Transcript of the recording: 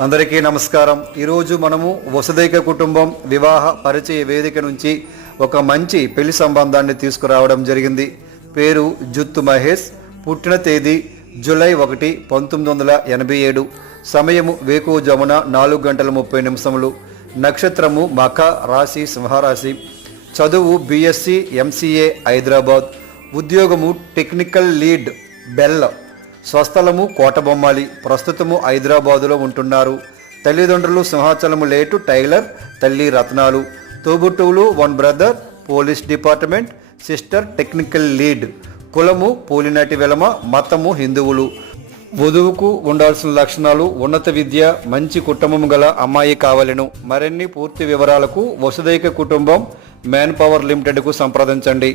అందరికీ నమస్కారం. ఈరోజు మనము వసుదైక కుటుంబం వివాహ పరిచయ వేదిక నుంచి ఒక మంచి పెళ్ళి సంబంధాన్ని తీసుకురావడం జరిగింది. పేరు జుత్తు మహేష్. పుట్టిన తేదీ జూలై ఒకటి పంతొమ్మిది వందల ఎనభై ఏడు. సమయము వేకువ జమున నాలుగు గంటల ముప్పై నిమిషములు. నక్షత్రము మఖ రాశి సింహరాశి. చదువు బీఎస్సీ ఎంసీఏ హైదరాబాద్. ఉద్యోగము టెక్నికల్ లీడ్ బెల్. స్వస్థలము కోటబొమ్మాలి ప్రస్తుతము హైదరాబాదులో ఉంటున్నారు. తల్లిదండ్రులు సింహాచలము లేటు టైలర్ తల్లి రత్నాలు. తోబుట్టువులు one brother police department sister technical lead. కులము పోలినాటి వెలమ మతము హిందువులు. వధువుకు ఉండాల్సిన లక్షణాలు ఉన్నత విద్య మంచి కుటుంబం గల అమ్మాయి కావలను. మరిన్ని పూర్తి వివరాలకు వసుదైక కుటుంబం మ్యాన్ పవర్ లిమిటెడ్కు సంప్రదించండి.